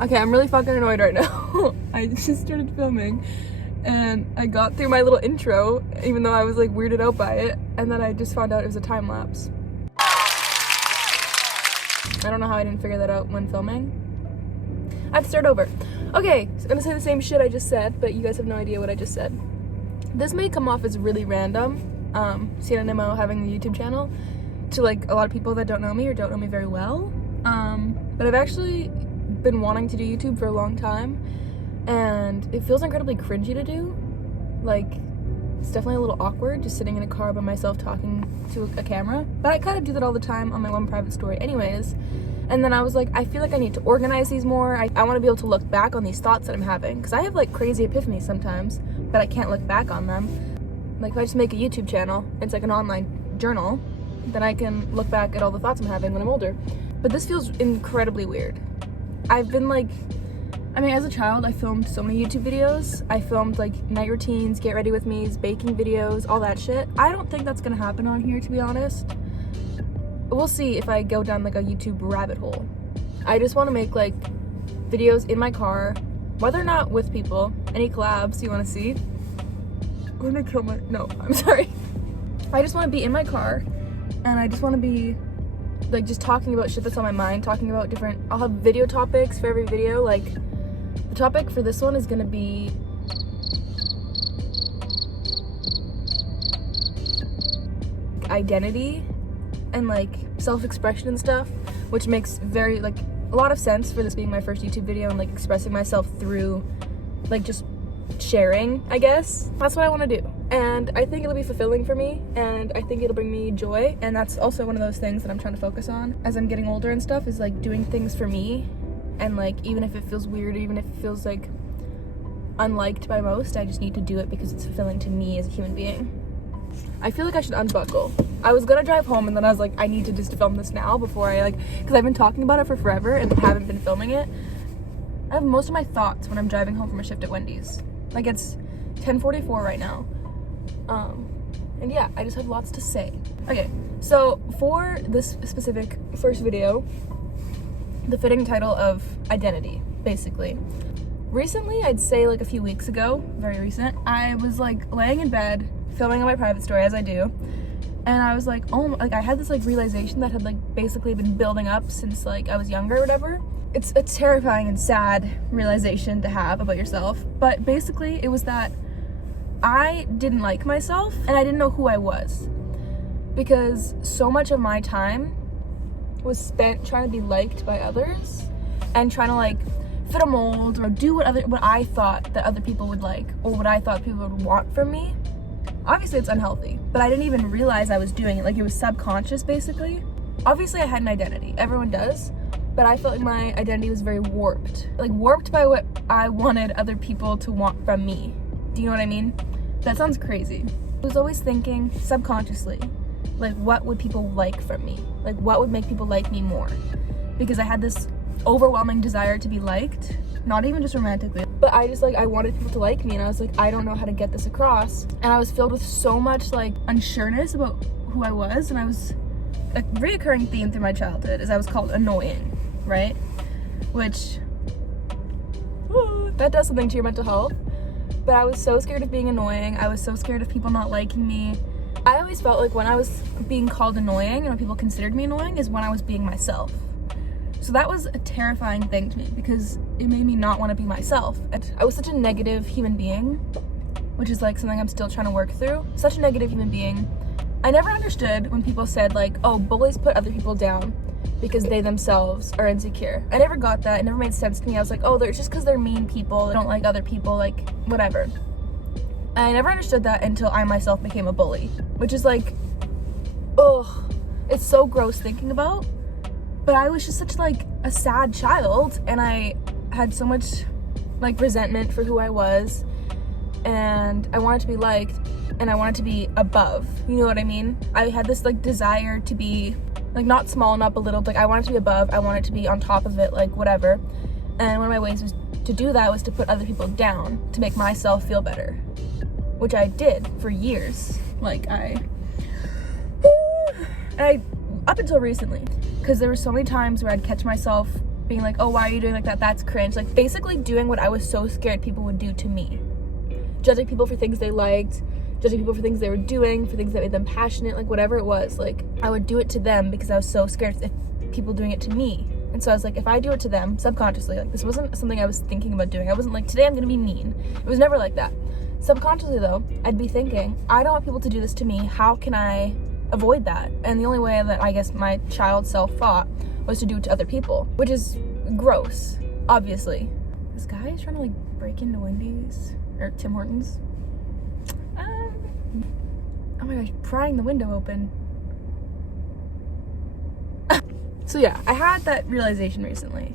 Okay, I'm really fucking annoyed right now. I just started filming and I got through my little intro, even though I was like weirded out by it, and then I just found out it was a time lapse. I don't know how I didn't figure that out when filming. I have to start over. Okay, so I'm gonna say the same shit I just said, but you guys have no idea what I just said. This may come off as really random, Sienna Nemo having a YouTube channel, to like a lot of people that don't know me or don't know me very well. But I've actually been wanting to do YouTube for a long time, and it feels incredibly cringy to do. Like, it's definitely a little awkward just sitting in a car by myself talking to a camera, but I kind of do that all the time on my one private story anyways. And then I was like, I feel like I need to organize these more. I want to be able to look back on these thoughts that I'm having, because I have like crazy epiphanies sometimes, but I can't look back on them. Like, if I just make a YouTube channel, it's like an online journal, then I can look back at all the thoughts I'm having when I'm older. But this feels incredibly weird. I've been like, I mean, as a child, I filmed so many YouTube videos. I filmed like night routines, get ready with me's, baking videos, all that shit. I don't think that's gonna happen on here, to be honest. We'll see if I go down like a YouTube rabbit hole. I just want to make like videos in my car, whether or not with people. Any collabs you want to see? I'm gonna kill my, no, I'm sorry. I just want to be in my car, and I just want to be like just talking about shit that's on my mind, talking about different, I'll have video topics for every video. Like, the topic for this one is gonna be identity and like self-expression and stuff, which makes very like a lot of sense for this being my first YouTube video and like expressing myself through like just sharing, I guess. That's what I want to do, and I think it'll be fulfilling for me, and I think it'll bring me joy. And that's also one of those things that I'm trying to focus on as I'm getting older and stuff, is like doing things for me, and like even if it feels weird, even if it feels like unliked by most, I just need to do it because it's fulfilling to me as a human being. I feel like I should unbuckle. I was gonna drive home, and then I was like, I need to just film this now before I like, because I've been talking about it for forever and haven't been filming it. I have most of my thoughts when I'm driving home from a shift at Wendy's. Like, it's 10:44 right now. And yeah, I just have lots to say. Okay, so for this specific first video, the fitting title of identity, basically. Recently, I'd say like a few weeks ago, very recent, I was like laying in bed, filming on my private story as I do, and I was like, oh, like I had this like realization that had like basically been building up since like I was younger or whatever. It's a terrifying and sad realization to have about yourself, but basically it was that I didn't like myself and I didn't know who I was, because so much of my time was spent trying to be liked by others and trying to like fit a mold or do what I thought that other people would like, or what I thought people would want from me. Obviously it's unhealthy, but I didn't even realize I was doing it. Like, it was subconscious basically. Obviously I had an identity, everyone does, but I felt like my identity was very warped. Like, warped by what I wanted other people to want from me. Do you know what I mean? That sounds crazy. I was always thinking subconsciously, like, what would people like from me? Like, what would make people like me more? Because I had this overwhelming desire to be liked, not even just romantically, but I just like, I wanted people to like me, and I was like, I don't know how to get this across. And I was filled with so much like unsureness about who I was, and I was, a reoccurring theme through my childhood is I was called annoying, right? Which, that does something to your mental health. But I was so scared of being annoying. I was so scared of people not liking me. I always felt like when I was being called annoying and when people considered me annoying is when I was being myself. So that was a terrifying thing to me, because it made me not want to be myself. And I was such a negative human being, which is like something I'm still trying to work through. Such a negative human being. I never understood when people said like, oh, bullies put other people down because they themselves are insecure. I never got that. It never made sense to me. I was like, oh, they're just because they're mean people, they don't like other people, like whatever. I never understood that until I myself became a bully, which is like, oh, it's so gross thinking about. But I was just such like a sad child, and I had so much like resentment for who I was, and I wanted to be liked, and I wanted to be above, you know what I mean? I had this like desire to be like not small, not belittled, like I wanted to be above, I wanted to be on top of it, like whatever. And one of my ways was to do that was to put other people down, to make myself feel better, which I did for years. Like I up until recently, because there were so many times where I'd catch myself being like, oh, why are you doing like that? That's cringe. Like basically doing what I was so scared people would do to me. Judging people for things they liked, judging people for things they were doing, for things that made them passionate, like whatever it was. Like I would do it to them because I was so scared of people doing it to me. And so I was like, if I do it to them subconsciously, like this wasn't something I was thinking about doing. I wasn't like, today I'm gonna be mean. It was never like that. Subconsciously though, I'd be thinking, I don't want people to do this to me. How can I avoid that? And the only way that I guess my child self thought was to do it to other people, which is gross, obviously. This guy is trying to like break into Wendy's or Tim Hortons. Oh my gosh, prying the window open. So yeah, I had that realization recently,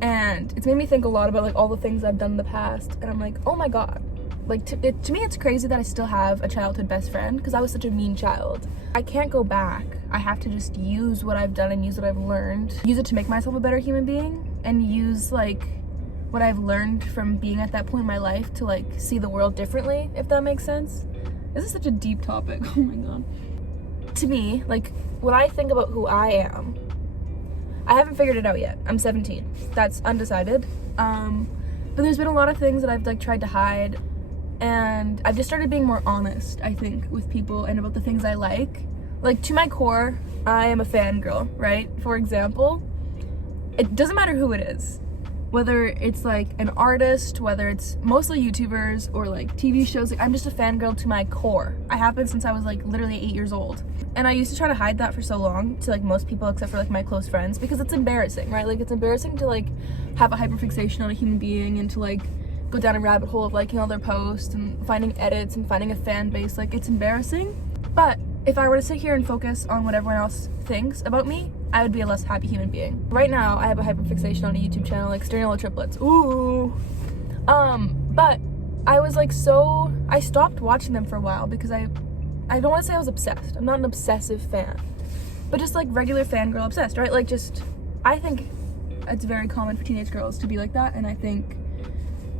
and it's made me think a lot about like all the things I've done in the past, and I'm like, oh my god, like to me it's crazy that I still have a childhood best friend because I was such a mean child. I can't go back. I have to just use what I've done and use what I've learned, use it to make myself a better human being, and use like what I've learned from being at that point in my life to like see the world differently, if that makes sense. This is such a deep topic. Oh my god. To me, like when I think about who I am, I haven't figured it out yet. I'm 17. That's undecided. But there's been a lot of things that I've like tried to hide, and I've just started being more honest, I think, with people and about the things I like. Like to my core, I am a fangirl, right? For example, it doesn't matter who it is. Whether it's like an artist, whether it's mostly YouTubers or like TV shows, like I'm just a fangirl to my core. I have been since I was like literally 8 years old. And I used to try to hide that for so long to like most people except for like my close friends because it's embarrassing, right? Like it's embarrassing to like have a hyperfixation on a human being and to like go down a rabbit hole of liking all their posts and finding edits and finding a fan base. Like it's embarrassing. But if I were to sit here and focus on what everyone else thinks about me, I would be a less happy human being. Right now, I have a hyperfixation on a YouTube channel, like Sternilla Triplets. Ooh. But I was like I stopped watching them for a while because I don't want to say I was obsessed. I'm not an obsessive fan. But just like regular fangirl obsessed, right? Like just, I think it's very common for teenage girls to be like that, and I think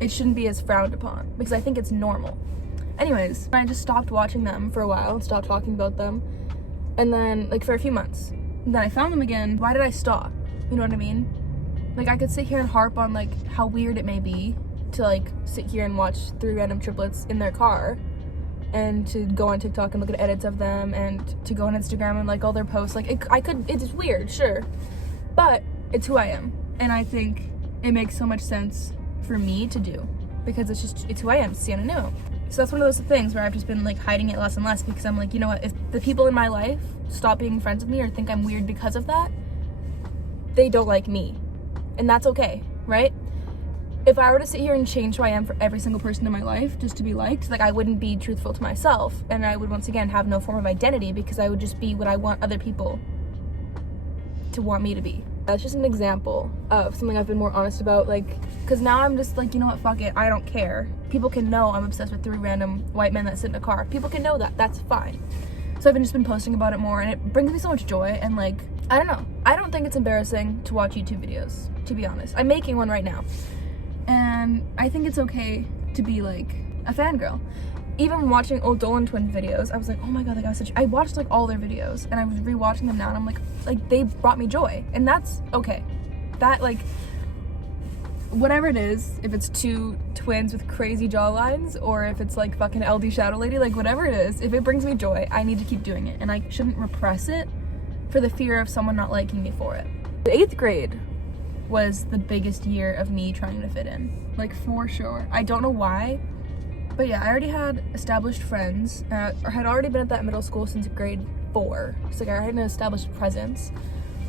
it shouldn't be as frowned upon because I think it's normal. Anyways, I just stopped watching them for a while and stopped talking about them. And then like for a few months. And then I found them again. Why did I stop? You know what I mean? Like I could sit here and harp on like how weird it may be to like sit here and watch 3 random triplets in their car, and to go on TikTok and look at edits of them, and to go on Instagram and like all their posts. Like it's weird, sure, but it's who I am, and I think it makes so much sense for me to do because it's who I am, Sienna New. So that's one of those things where I've just been like hiding it less and less because I'm like, you know what, if the people in my life stop being friends with me or think I'm weird because of that, they don't like me, and that's okay, right? If I were to sit here and change who I am for every single person in my life just to be liked, like I wouldn't be truthful to myself, and I would once again have no form of identity because I would just be what I want other people to want me to be. That's just an example of something I've been more honest about, like, because now I'm just like, you know what, fuck it, I don't care. People can know I'm obsessed with 3 random white men that sit in a car. People can know that, that's fine. So I've just been posting about it more, and it brings me so much joy, and like, I don't know. I don't think it's embarrassing to watch YouTube videos, to be honest. I'm making one right now. And I think it's okay to be like a fangirl. Even watching old Dolan Twins videos, I was like, oh my god, like I watched like all their videos, and I was rewatching them now, and I'm like they brought me joy, and that's okay. That like, whatever it is, if it's 2 twins with crazy jawlines, or if it's like fucking LD Shadow Lady, like whatever it is, if it brings me joy, I need to keep doing it, and I shouldn't repress it for the fear of someone not liking me for it. The 8th grade was the biggest year of me trying to fit in, like for sure. I don't know why, but yeah, I already had established friends, or had already been at that middle school since grade 4. So like I had an established presence.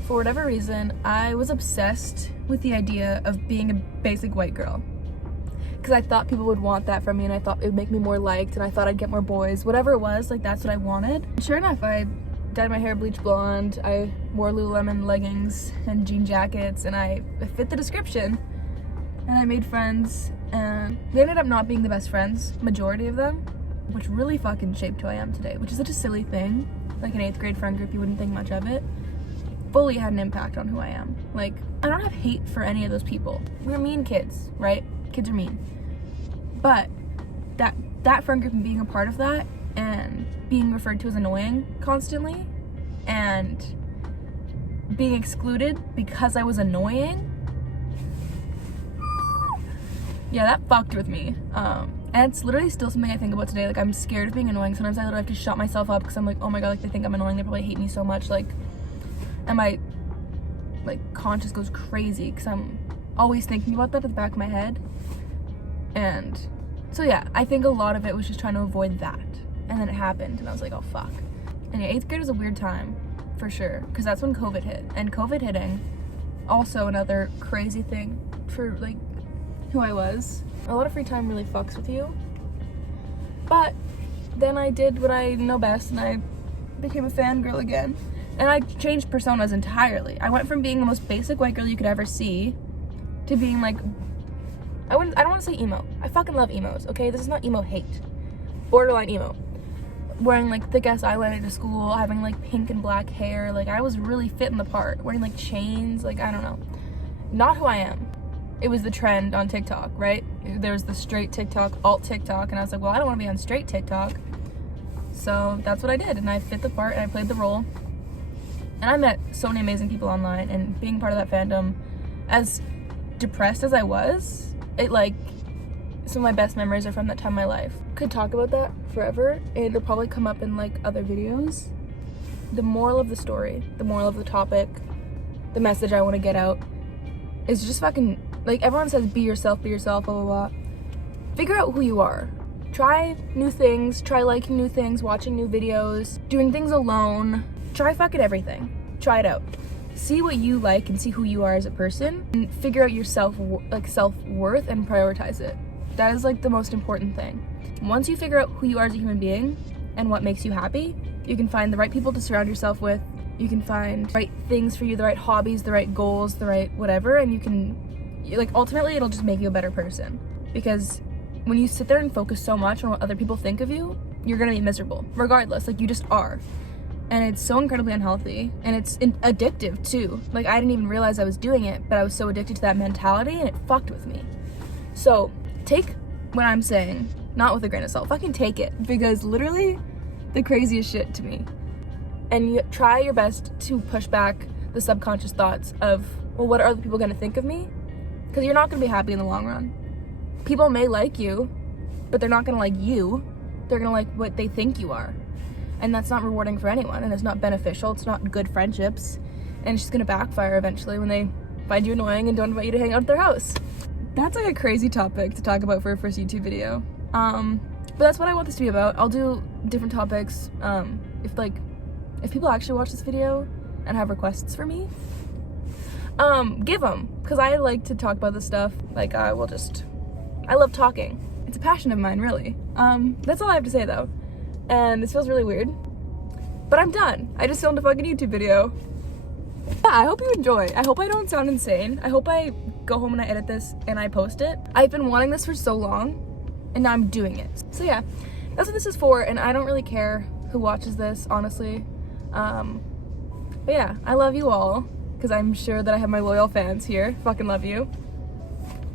For whatever reason, I was obsessed with the idea of being a basic white girl, because I thought people would want that from me, and I thought it would make me more liked, and I thought I'd get more boys. Whatever it was, like that's what I wanted. And sure enough, I dyed my hair bleach blonde, I wore Lululemon leggings and jean jackets, and I fit the description, and I made friends, and they ended up not being the best friends, majority of them, which really fucking shaped who I am today, which is such a silly thing. Like an 8th grade friend group, you wouldn't think much of it. Fully had an impact on who I am. Like, I don't have hate for any of those people. We're mean kids, right? Kids are mean. But that friend group and being a part of that, and being referred to as annoying constantly, and being excluded because I was annoying, yeah, that fucked with me. And it's literally still something I think about today. Like, I'm scared of being annoying. Sometimes I literally have to shut myself up because I'm like, oh my god, like, they think I'm annoying, they probably hate me so much, like, and my like conscience goes crazy because I'm always thinking about that at the back of my head. And so yeah, I think a lot of it was just trying to avoid that, and then it happened and I was like, oh fuck. And yeah, 8th grade was a weird time for sure, because that's when COVID hit, and COVID hitting, also another crazy thing for like who I was. A lot of free time really fucks with you, but then I did what I know best and I became a fangirl again, and I changed personas entirely. I went from being the most basic white girl you could ever see to being like, I don't want to say emo. I fucking love emos, okay? This is not emo hate. Borderline emo. Wearing like thick ass eyeliner to school, having like pink and black hair, like I was really fitting the part. Wearing like chains, like I don't know. Not who I am. It was the trend on TikTok, right? There was the straight TikTok, alt TikTok, and I was like, well, I don't want to be on straight TikTok. So that's what I did, and I fit the part and I played the role. And I met so many amazing people online, and being part of that fandom, as depressed as I was, it like, some of my best memories are from that time in my life. Could talk about that forever, and it'll probably come up in like other videos. The moral of the story, the moral of the topic, the message I want to get out is just fucking, like everyone says, be yourself, blah, blah, blah. Figure out who you are. Try new things, try liking new things, watching new videos, doing things alone. Try fucking everything. Try it out. See what you like and see who you are as a person, and figure out your self-worth and prioritize it. That is like the most important thing. Once you figure out who you are as a human being and what makes you happy, you can find the right people to surround yourself with. You can find the right things for you, the right hobbies, the right goals, the right whatever, and you can, like, ultimately it'll just make you a better person. Because when you sit there and focus so much on what other people think of you, you're gonna be miserable, regardless, like you just are. And it's so incredibly unhealthy, and it's addictive too. Like, I didn't even realize I was doing it, but I was so addicted to that mentality and it fucked with me. So take what I'm saying not with a grain of salt, fucking take it, because literally the craziest shit to me. And you try your best to push back the subconscious thoughts of, well, what are other people gonna think of me? Because you're not gonna be happy in the long run. People may like you, but they're not gonna like you. They're gonna like what they think you are. And that's not rewarding for anyone, and it's not beneficial, it's not good friendships, and it's just gonna backfire eventually when they find you annoying and don't invite you to hang out at their house. That's like a crazy topic to talk about for a first YouTube video. But that's what I want this to be about. I'll do different topics, if people actually watch this video and have requests for me, give them, because I like to talk about this stuff. Like, I love talking. It's a passion of mine, really. That's all I have to say though. And this feels really weird, but I'm done. I just filmed a fucking YouTube video. Yeah, I hope you enjoy. I hope I don't sound insane. I hope I go home and I edit this and I post it. I've been wanting this for so long, and now I'm doing it. So yeah, that's what this is for, and I don't really care who watches this, honestly. But yeah, I love you all, because I'm sure that I have my loyal fans here. Fucking love you.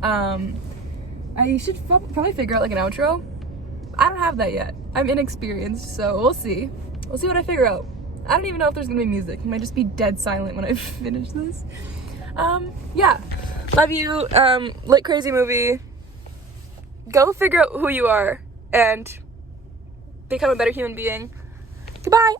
I should probably figure out like an outro. I don't have that yet. I'm inexperienced, so we'll see. We'll see what I figure out. I don't even know if there's gonna be music. It might just be dead silent when I finish this. Yeah. Love you. Like crazy movie. Go figure out who you are and become a better human being. Goodbye.